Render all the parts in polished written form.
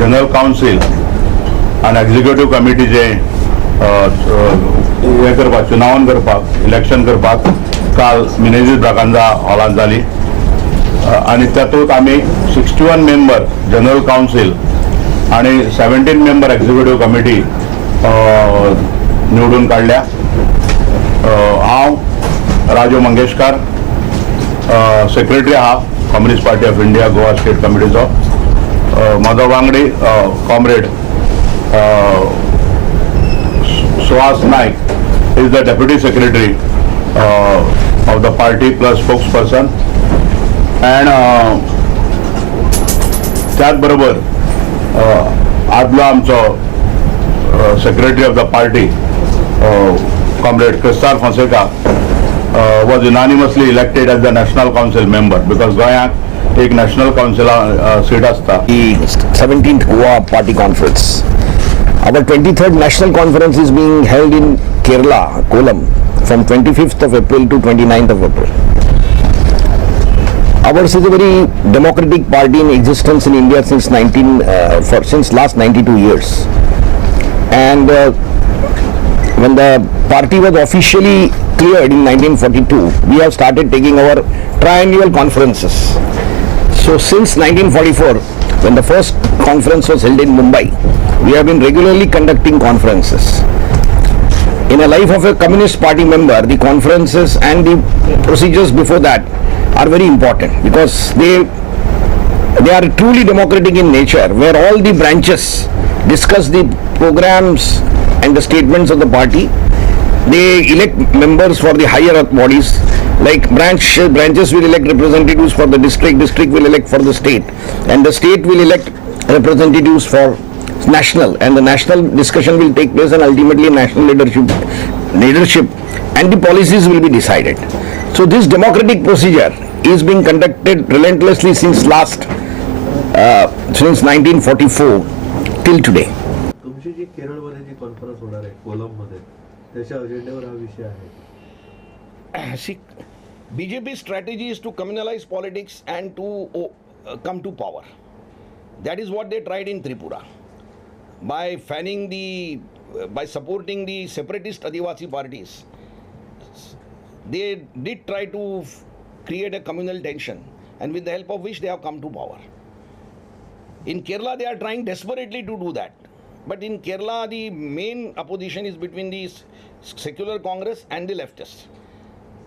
General council आनी executive कमिटीचे हे करपाक चुनावन करपाक इलेक्शन करपाक काल मिनेजीस ब्रागांजा हॉलांत जाली आनी तातूंत आमी 61 मेंबर जनरल काउन्सील आनी 17 मेंबर एक्झिक्युटीव कमिटी निवडून काडल्या. हांव राजू मंगेशकार सेक्रेटरी आहा Communist Party of India Goa state कमिटीचो. म्हजो वांगडी comrade Suhas Naik is the deputy secretary of the party plus spokesperson and त्याच बरोबर आदलो आमचो secretary of the party comrade क्रिस्तार Fonseca was unanimously elected as the National Council member because गोंयांत एक नॅशनल काउन्सिला सीट आसता. The 17th Goa Party Conference. Our 23rd National Conference is being held in Kerala, Kollam, from 25th of April to 29th of April. Ours is a very democratic party in existence in India since last 92 years. And when the party was officially cleared in 1942, we have started taking our triennial conferences. So since 1944, when the first conference was held in Mumbai, we have been regularly conducting conferences. In a life of a Communist Party member, the conferences and the procedures before that are very important because they are truly democratic in nature, where all the branches discuss the programs and the statements of the party. They elect members for the higher bodies, like branches will elect representatives for the district will elect for the state, and the state will elect representatives for national, and the national discussion will take place, and ultimately national leadership and the policies will be decided. So this democratic procedure is being conducted relentlessly since 1944 till today. तुमची जी केरळमध्ये जी conference होणार आहे कोलममध्ये, त्याच्या अजेंड्यावर हा विषय आहे. See, BJP strategy is to communalize politics and to come to power. That is what they tried in Tripura. By supporting the separatist Adivasi parties, they did try to create a communal tension, and with the help of which they have come to power. In Kerala, they are trying desperately to do that. But in Kerala, the main opposition is between the secular Congress and the leftists.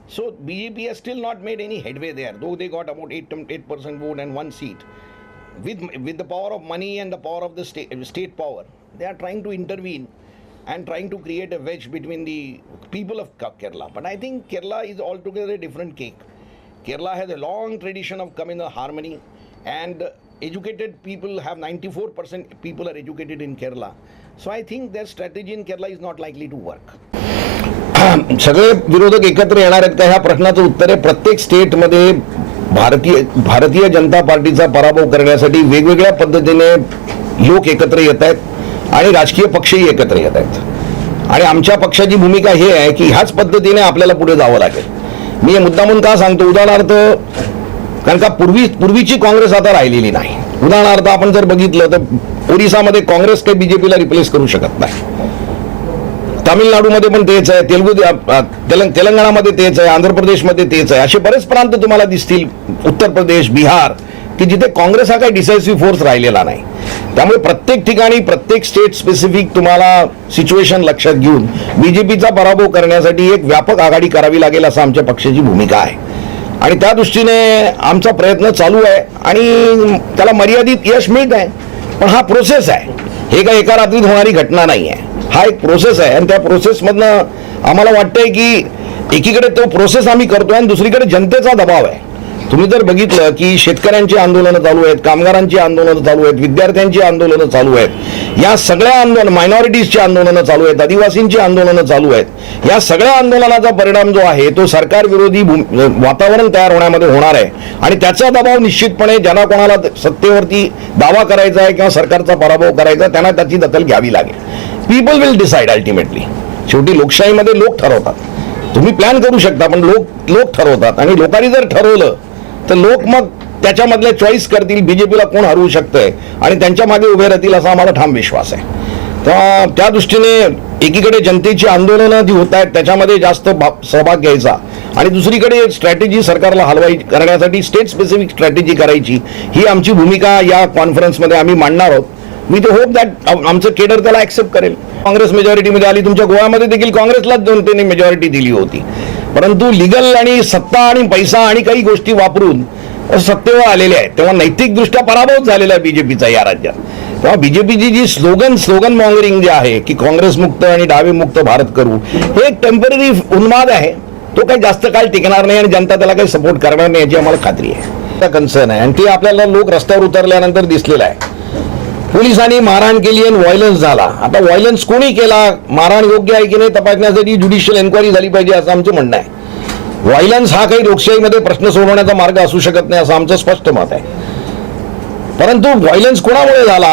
So BJP has still not made any headway there, though they got about 8% vote and 1 seat. With the power of money and the power of the state power, they are trying to intervene and trying to create a wedge between the people of Kerala. But I think Kerala is altogether a different cake. Kerala has a long tradition of communal harmony, and educated people have 94% people are educated in Kerala. So I think their strategy in Kerala is not likely to work. सगळे विरोधक एकत्र येणार आहेत का ह्या प्रश्नाचं उत्तर आहे प्रत्येक स्टेटमध्ये भारतीय जनता पार्टीचा पराभव करण्यासाठी वेगवेगळ्या पद्धतीने लोक एकत्र येत आहेत आणि राजकीय पक्षही एकत्र येत आहेत. आणि आमच्या पक्षाची भूमिका हे आहे की ह्याच पद्धतीने आपल्याला पुढे जावं लागेल. मी हे मुद्दामून का सांगतो, उदाहरणार्थ कारण का पूर्वीची काँग्रेस आता राहिलेली नाही. उदाहरणार्थ आपण जर बघितलं तर ओरिसामध्ये काँग्रेस काही बीजेपीला रिप्लेस करू शकत नाही. तामिळनाडूमध्ये पण तेच आहे, तेलंगणामध्ये तेच आहे, आंध्र प्रदेशमध्ये तेच आहे. असे बरेच प्रांत तुम्हाला दिसतील, उत्तर प्रदेश, बिहार, की जिथे काँग्रेस हा काही डिसायसिव्ह फोर्स राहिलेला नाही. त्यामुळे प्रत्येक ठिकाणी प्रत्येक स्टेट स्पेसिफिक तुम्हाला सिच्युएशन लक्षात घेऊन बीजेपीचा पराभव करण्यासाठी एक व्यापक आघाडी करावी लागेल असं आमच्या पक्षाची भूमिका आहे. आणि त्या दृष्टीने आमचा प्रयत्न चालू आहे आणि त्याला मर्यादित यश मिळत आहे. पण हा प्रोसेस आहे, हे काय एका रात्रीत होणारी घटना नाही आहे. हा एक प्रोसेस आहे आणि त्या प्रोसेसमधनं आम्हाला वाटतंय की एकीकडे तो प्रोसेस आम्ही करतोय आणि दुसरीकडे जनतेचा दबाव आहे. तुम्ही जर बघितलं की शेतकऱ्यांची आंदोलनं चालू आहेत, कामगारांची आंदोलनं चालू आहेत, विद्यार्थ्यांची आंदोलनं चालू आहेत, या सगळ्या मायनॉरिटीजची आंदोलनं चालू आहेत, आदिवासींची आंदोलनं चालू आहेत. या सगळ्या आंदोलनाचा परिणाम जो आहे तो सरकार विरोधी वातावरण तयार होण्यामध्ये होणार आहे आणि त्याचा दबाव निश्चितपणे ज्यांना कोणाला सत्तेवरती दावा करायचा आहे किंवा सरकारचा पराभव करायचा त्यांना त्याची दखल घ्यावी लागेल. People will decide ultimately. शेवटी लोकशाहीमध्ये लोक ठरवतात. तुम्ही प्लॅन करू शकता पण लोक ठरवतात आणि लोकांनी जर ठरवलं तर लोक मग त्याच्यामधल्या चॉईस करतील, बीजेपीला कोण हरवू शकतंय आणि त्यांच्या मागे उभे राहतील असा आम्हाला ठाम विश्वास आहे. तर त्या दृष्टीने एकीकडे जनतेची आंदोलनं जी होत आहेत त्याच्यामध्ये जास्त सहभाग घ्यायचा आणि दुसरीकडे स्ट्रॅटेजी सरकारला हलवाई करण्यासाठी स्टेट स्पेसिफिक स्ट्रॅटेजी करायची, ही आमची भूमिका या कॉन्फरन्समध्ये आम्ही मांडणार आहोत. विथ होप दॅट आमचं केडर त्याला ऍक्सेप्ट करेल. काँग्रेस मेजॉरिटीमध्ये आली, तुमच्या गोव्यामध्ये देखील काँग्रेसलाच जनतेने मेजॉरिटी दिली होती, परंतु लिगल आणि सत्ता आणि पैसा आणि काही गोष्टी वापरून सत्तेवर आलेले आहेत, तेव्हा नैतिकदृष्ट्या पराभव झालेला आहे बीजेपीचा या राज्यात. तेव्हा बीजेपीची जी स्लोगन मॉंगरिंग जे आहे की काँग्रेस मुक्त आणि डावे मुक्त भारत करू, हे एक टेम्पररी उन्माद आहे, तो काही जास्त काळ टिकणार नाही आणि जनता त्याला काही सपोर्ट करणार नाही याची आम्हाला खात्री आहे. कन्सर्न आहे आणि ते आपल्याला लोक रस्त्यावर उतरल्यानंतर दिसलेलं आहे. पोलिसांनी मारहाण केली आणि व्हायलन्स झाला. आता व्हायलन्स कोणी केला, मारहाण योग्य आहे की नाही तपासण्यासाठी ज्युडिशियल एन्क्वायरी झाली पाहिजे असं आमचं म्हणणं आहे. व्हायलन्स हा काही लोकशाहीमध्ये प्रश्न सोडवण्याचा मार्ग असू शकत नाही असं आमचं स्पष्ट मत आहे. परंतु व्हायलन्स कोणामुळे झाला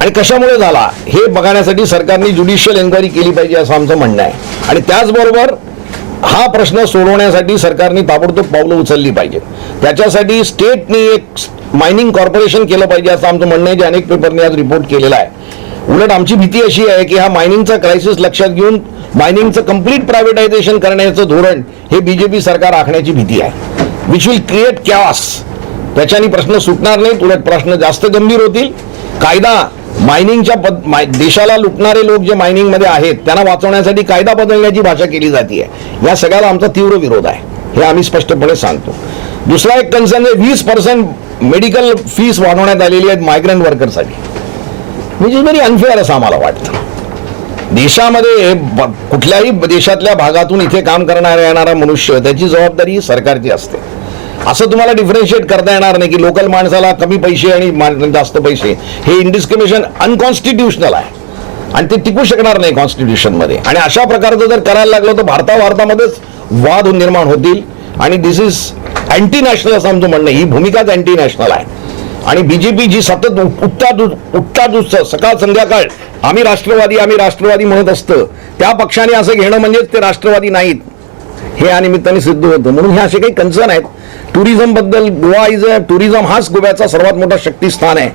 आणि कशामुळे झाला हे बघण्यासाठी सरकारने ज्युडिशियल एन्क्वायरी केली पाहिजे असं आमचं म्हणणं आहे. आणि त्याचबरोबर हा प्रश्न सोडवण्यासाठी सरकारने ताबडतोब पावलं उचलली पाहिजेत. त्याच्यासाठी स्टेटनी एक मायनिंग कॉर्पोरेशन केलं पाहिजे असं आमचं म्हणणं आहे, जे अनेक पेपरने आज रिपोर्ट केलेला आहे. उलट आमची भीती अशी आहे की हा मायनिंगचा क्रायसिस लक्षात घेऊन मायनिंगचं कम्प्लीट प्रायव्हेटायझेशन करण्याचं धोरण हे बीजेपी सरकार आखण्याची भीती आहे, विच विल क्रिएट कॅओस. त्याच्याने प्रश्न सुटणार नाहीत, उलट प्रश्न जास्त गंभीर होतील. कायदा मायनिंगच्या देशाला लुटणारे लोक जे मायनिंगमध्ये आहेत त्यांना वाचवण्यासाठी कायदा बदलण्याची भाषा केली जाते. या सगळ्याला आमचा तीव्र विरोध आहे, हे आम्ही स्पष्टपणे सांगतो. दुसरा एक कन्सर्न आहे, 20% मेडिकल फीस वाढवण्यात आलेली आहेत मायग्रंट वर्करसाठी, विच इज व्हेरी अनफेअर असं आम्हाला वाटतं. देशामध्ये कुठल्याही देशातल्या भागातून इथे काम करणारा येणारा मनुष्य त्याची जबाबदारी सरकारची असते. असं तुम्हाला डिफरन्शिएट करता येणार नाही की लोकल माणसाला कमी पैसे आणि जास्त पैसे, हे इनडिस्क्रिमिनेशन अनकॉन्स्टिट्युशनल आहे आणि ते टिकू शकणार नाही कॉन्स्टिट्यूशनमध्ये. आणि अशा प्रकारचं जर करायला लागलं तर भारतामध्येच वाद निर्माण होतील आणि दिस इज अँटी नॅशनल असं आमचं म्हणणं. ही भूमिकाच अँटी नॅशनल आहे आणि बीजेपी जी सतत उठता सकाळ संध्याकाळ आम्ही राष्ट्रवादी म्हणत असतं, त्या पक्षाने असं घेणं म्हणजेच ते राष्ट्रवादी नाहीत हे या निमित्ताने सिद्ध होतं. म्हणून हे असे काही कन्सर्न आहेत. टुरिझम बद्दल गोवा इज अ टुरिझम हाच गोव्याचा सर्वात मोठा शक्तीस्थान आहे,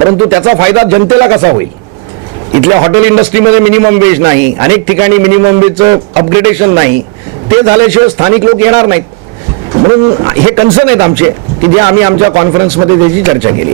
परंतु त्याचा फायदा जनतेला कसा होईल. इथल्या हॉटेल इंडस्ट्रीमध्ये मिनिमम वेज नाही, अनेक ठिकाणी मिनिमम वेजचं अपग्रेडेशन नाही, ते झाल्याशिवाय स्थानिक लोक येणार नाहीत. म्हणून हे कन्सर्न आहेत आमचे की जे आम्ही आमच्या कॉन्फरन्समध्ये त्याची चर्चा केली.